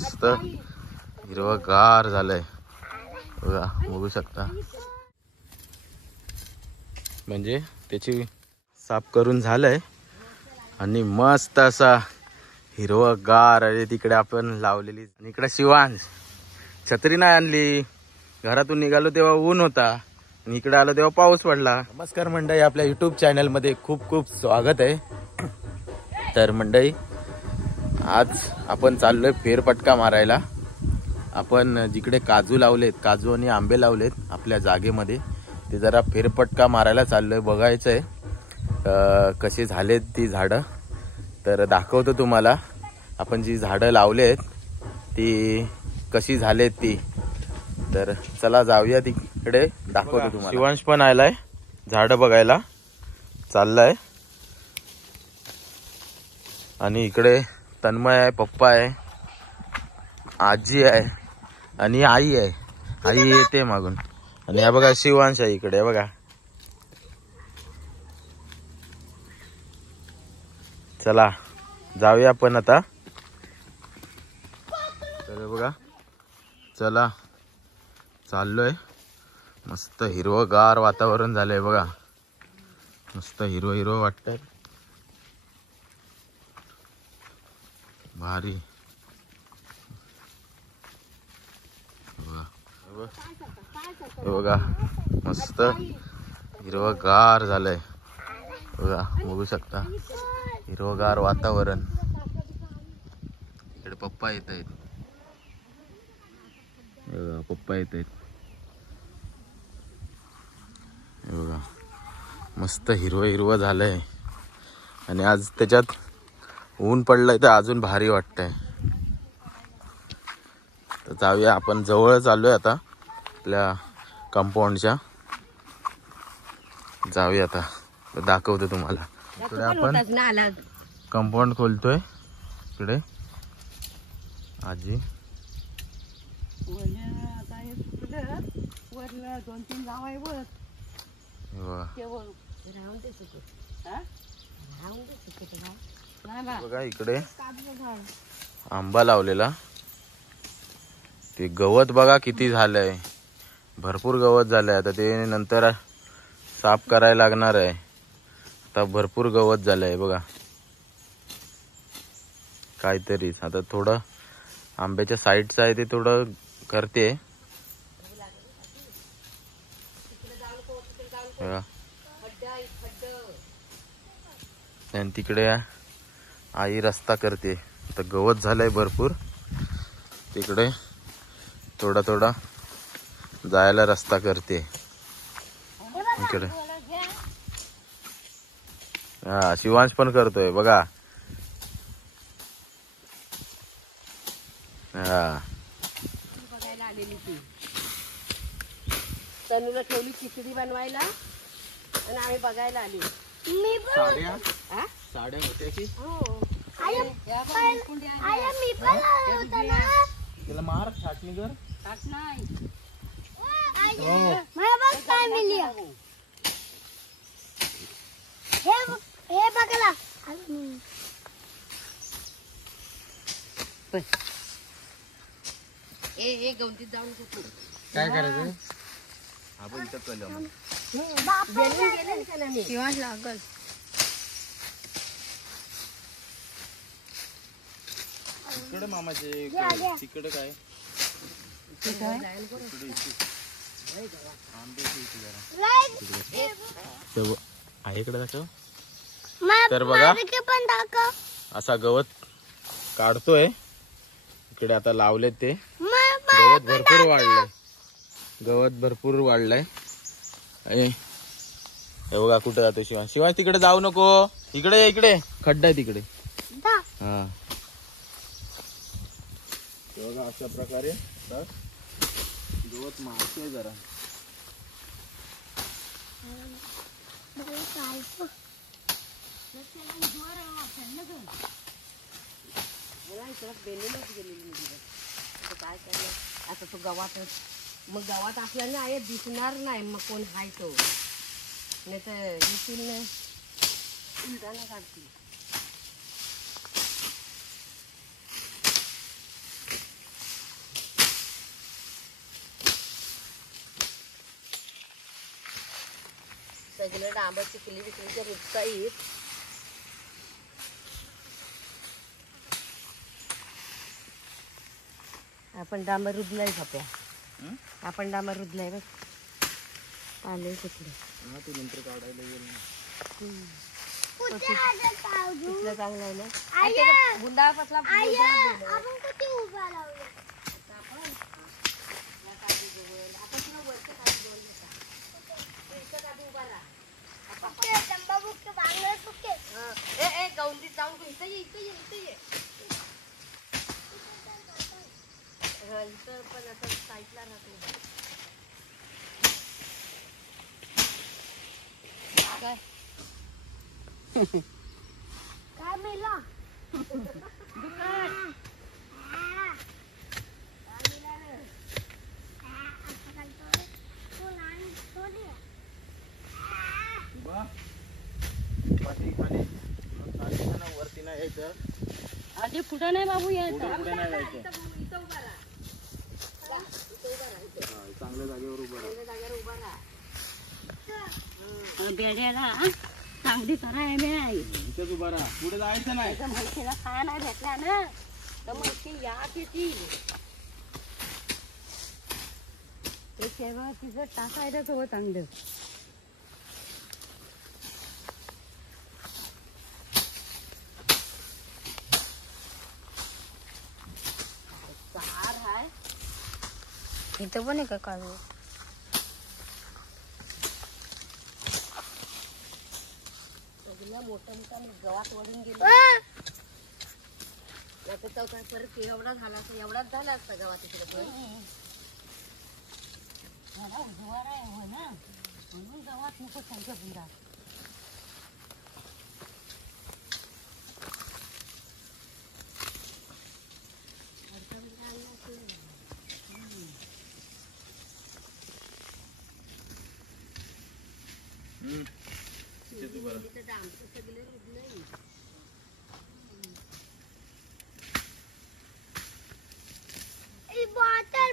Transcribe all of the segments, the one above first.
मस्त हिरवगार झालंय बघा, बघू शकता. म्हणजे त्याची साफ करून झालंय आणि मस्त असा हिरवगार आहे. तिकडे आपण लावलेली, इकडे शिवांश छत्री नाही आणली, घरातून निघालो तेव्हा ऊन होता आणि इकडे आलो तेव्हा पाऊस पडला. नमस्कार मंडळी, आपल्या युट्यूब चॅनल मध्ये खूप खूप स्वागत आहे. तर मंडळी, आज आपण चाललोय फेरफटका मारायला. आपण जिकडे काजू लावलेत, काजू आणि आंबे लावलेत आपल्या जागेमध्ये, ते जरा फेरफटका मारायला चाललोय. बघायचंय कशी झालेत ती झाडं, तर दाखवतो तुम्हाला. आपण जी झाडं लावलेत ती कशी झालेत ती, तर चला जाऊया तिकडे, दाखवतो तुम्हाला. शिवांश पण आलाय झाडं बघायला, चाललाय. आणि इकडे तन्मय आहे, पप्पा आहे, आजी आहे आणि आई आहे. आई येते मागून. आणि हा बघा शिवांश आहे इकडे बघा. चला जाऊया आपण आता. तर बघा, चला चाललोय. मस्त हिरवगार वातावरण झालंय बघा, मस्त हिरवं हिरवं वाटतंय, भारी. बघा मस्त हिरवगार झालंय बघा, बघू शकता हिरवगार वातावरण. इकडे पप्पा येत आहेत, पप्पा येत आहेत बघा. मस्त हिरवं हिरवं झालंय आणि आज त्याच्यात ऊन पडलंय तर अजून भारी वाटतंय. तर जाऊया आपण, जवळ चाललोय आता आपल्या कंपाऊंडच्या. जाऊया आता, दाखवतो तुम्हाला. इकडे आपण कंपाऊंड खोलतोय. इकडे आजी बघा, इकडे आंबा लावलेला. ते गवत बघा किती झालंय, भरपूर गवत झालंय. आता ते नंतर साफ करायला लागणार आहे. आता भरपूर गवत झालंय बघा काहीतरी. आता थोडं आंब्याच्या साईडचं आहे ते थोडं करते. आणि तिकडे आई रस्ता करते. आता गवत झालंय भरपूर, तिकडे थोडा थोडा जायला रस्ता करते. इकडे हा शिवांश पण करतोय बघा. हा बघायला आलेली ती तनूला ठेवली खिचडी बनवायला आणि आम्ही बघायला आली. साड्या साड्या होत्या की त्याला मार छाटणी कर. काय करायचं आपण इथं कलम शिवांश लागल. तिकडे मामाचे तिकडे काय आहे इकडे दाखव. तर बघा असा गवत काढतोय इकडे. आता लावलेत ते गवत भरपूर वाढलंय, गवत भरपूर वाढलंय. हे बघा कुठे जातो शिवांश. शिवांश तिकडे जाऊ नको, इकडे इकडे खड्डा आहे तिकडे. हा बघा अशा प्रकारे गवत मारतोय जरा. काय करणार आता तो गवात. मग गावात असल्याने आहे दिसणार नाही मग कोण हाय तो, नाही तर येतील उलटाना काढतील. सगळं डांबर चिखली विकलीच्या रुजता येईल. आपण डांबर रुजलाय पप्या. आपण डांबर रुजलाय बघ. आले तिकडे. तू नंतर काढायला येईल ना. तिथलं चांगलं आहे ना. गुंडाळ पसला आपण किती उभा लावला. आपण तुला वरचं काढून दोन घेता. वरचं काढून उभा राहा. ए गौंडीत जाऊन इथं ये. इथं पण आता साईडला राहतो. काय काय मेला वरती नाही यायचं. आधी पुढे नाही बाबू यायचं. पुढे नाही यायचं. चांगल्या जागेवर उभं राहा. बेड्याला चांगली तरा आहे. इथेच उभा राहा. पुढे जायचं नाही. म्हशीला खाया नाही भेटला ना तर म्हशी यात येतील. ते शेवा तिचं टाकायचं हवं चांगलं. चार आहे इथं पण आहे का काढू. मोठा गवात वळून गेलो. परत एवढा झाला असता. एवढाच झाला असता गवात तिकडे पण. उजवार आहे हो ना म्हणून गवात नको सांगतो बुंदा. बॉटल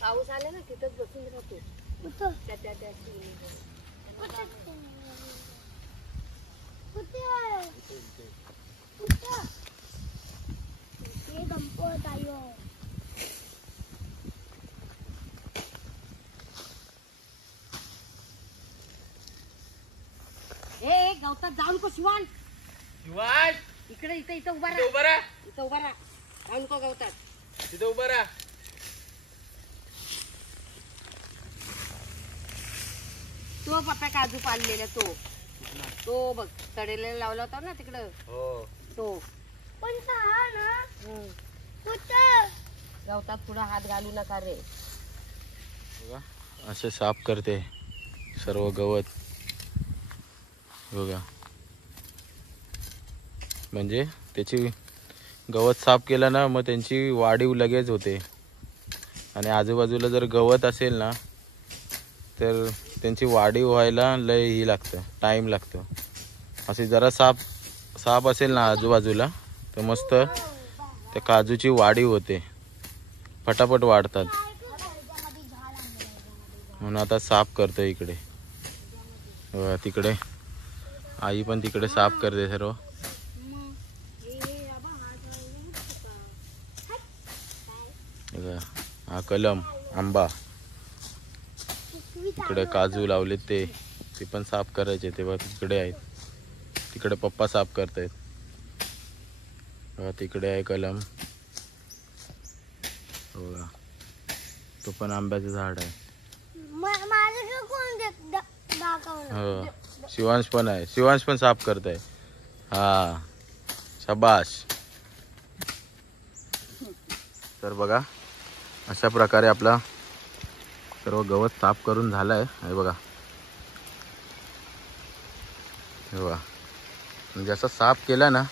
पाऊस आला ना तिथंच बसून राहतो. गवतात जाऊ नको शिवान. इकडे इथं उभा राहा. इथं उभा राहा. जाऊ नको गवतात. तिथं उभा राहा. तो पप्पा काजू पाळलेला तो बघ तडेला लावला होता ना तिकडं. तो पण गवतात पुढे हात घालू नका रे. असे साफ करते सर्व गवत बघा. म्हणजे त्याची गवत साफ केलं ना मग त्यांची वाढीव लगेच होते. आणि आजूबाजूला जर गवत असेल ना तर त्यांची वाढीव व्हायला लय लागतं. टाइम लागतो. असे जरा साफ असेल ना आजूबाजूला तर मस्त त्या काजूची वाढीव होते. फटाफट वाढतात. म्हणून आता साफ करतो इकडे. तिकडे आई पण तिकडे साफ करते सर्व. हा कलम आंबा. तिकडे काजू लावले ते पण साफ करायचे. तेव्हा तिकडे आहेत. तिकडे पप्पा साफ करतायत. तिकडे आहे कलम. तो पण आंब्याचं झाड आहे. हो शिवांश पण आहे. शिवांश पण साफ करताय. हा शाबाश. तर बघा अशा प्रकारे आपला सर्व गवत साफ करून झालाय. हे बघा म्हणजे असं साफ केला ना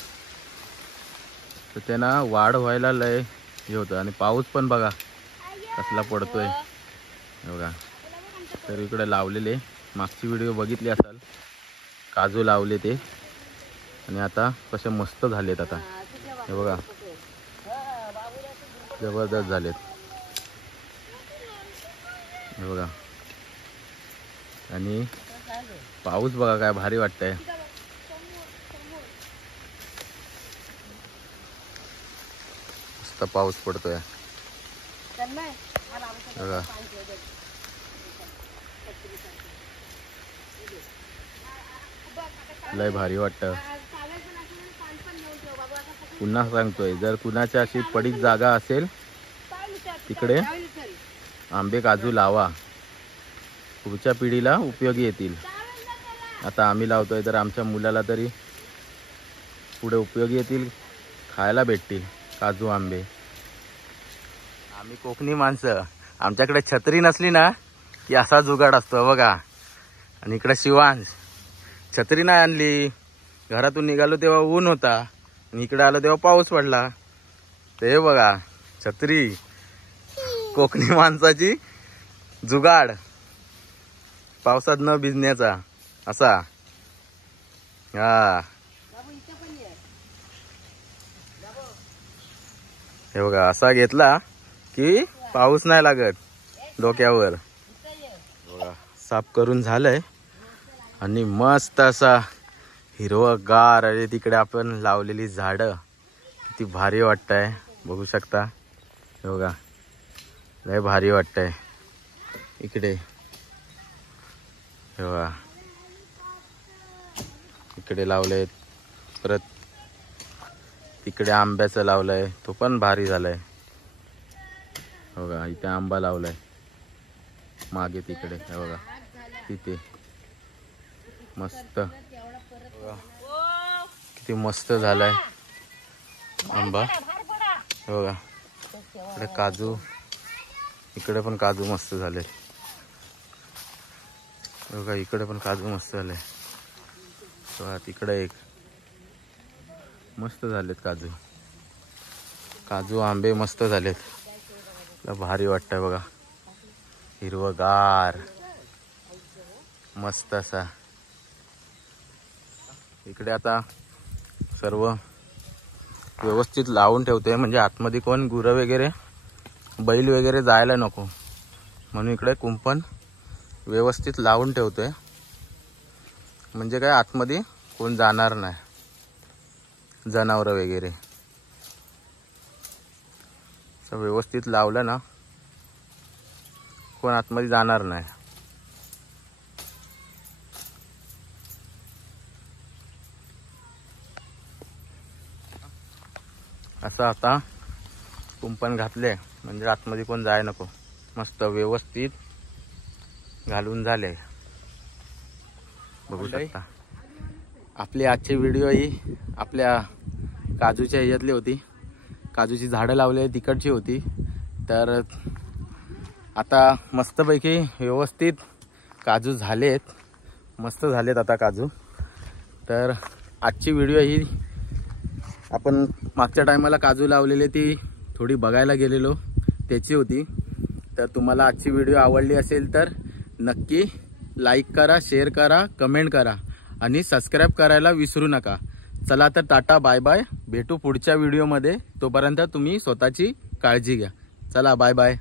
तर त्यांना वाढ व्हायला लय हे होतं. आणि पाऊस पण बघा कसला पडतोय. हे बघा तर इकडे लावलेले मागची व्हिडिओ बघितली असाल काजू लावले ते आणि आता कसे मस्त झालेत आता हे बघा जबरदस्त झालेत हे बघा आणि पाऊस बघा काय भारी वाटतंय मस्त पाऊस पडतोय बघा लय भारी वाटतं पुन्हा सांगतोय जर कुणाची अशी पडीक जागा असेल तिकडे आंबे काजू लावा पुढच्या पिढीला उपयोगी येतील आता आम्ही लावतोय तर आमच्या मुलाला तरी पुढे उपयोगी येतील खायला भेटतील काजू आंबे आम्ही कोकणी माणसं आमच्याकडे छत्री नसली ना की असा जुगाड असतो बघा आणि इकडे शिवांश छत्री नाही आणली घरातून निघालो तेव्हा ऊन होता आणि इकडे आलो तेव्हा पाऊस पडला ते बघा छत्री कोकणी माणसाची जुगाड पावसात न भिजण्याचा असा हा हे बघा असा घेतला की पाऊस नाही लागत डोक्यावर बघा साफ करून झालंय आणि मस्त असा हिरवगार आहे तिकडे आपण लावलेली झाडं किती भारी वाटतंय बघू शकता हे बघा लय भारी वाटतंय इकडे हे बघा इकडे लावलेत परत तिकडे आंब्याचं लावलंय तो पण भारी झालाय बघा इथे आंबा लावलाय मागे तिकडे हे बघा तिथे मस्त किती मस्त झालाय आंबा हे बघा इकडे काजू इकडे पण काजू मस्त झाले बघा इकडे पण काजू मस्त झाले बघा तिकडे एक मस्त झालेत काजू काजू आंबे मस्त झालेत भारी वाटतंय बघा हिरवगार मस्त असा इकडे आता सर्व व्यवस्थित लावून ठेवते म्हणजे आतमध्ये कोण गुरं वगैरे बैल वगैरे जायला नको म्हणून इकडे कुंपण व्यवस्थित लावून ठेवतोय म्हणजे काय आतमध्ये कोण जाणार नाही जनावर वगैरे व्यवस्थित लावलं ना कोण आतमध्ये जाणार नाही असं आता कुंपण घातले म्हणजे आतमध्ये कोण जाय नको मस्त व्यवस्थित घालून झाले बघू शकता आपली आजची व्हिडिओ ही आपल्या काजूच्या ह्याच्यातली होती काजूची झाडं लावले तिकडची होती तर आता मस्तपैकी व्यवस्थित काजू झालेत मस्त झालेत आता काजू तर आजची व्हिडिओ ही आपण मागच्या टायमाला काजू लावलेले ती थोडी बघायला गेलेलो त्याची होती तर तुम्हाला आजची व्हिडिओ आवडली असेल तर नक्की लाईक करा शेअर करा कमेंट करा आणि सबस्क्राईब करायला विसरू नका चला तर टाटा बाय बाय भेटू पुढच्या व्हिडिओमध्ये तोपर्यंत तुम्ही स्वतःची काळजी घ्या चला बाय बाय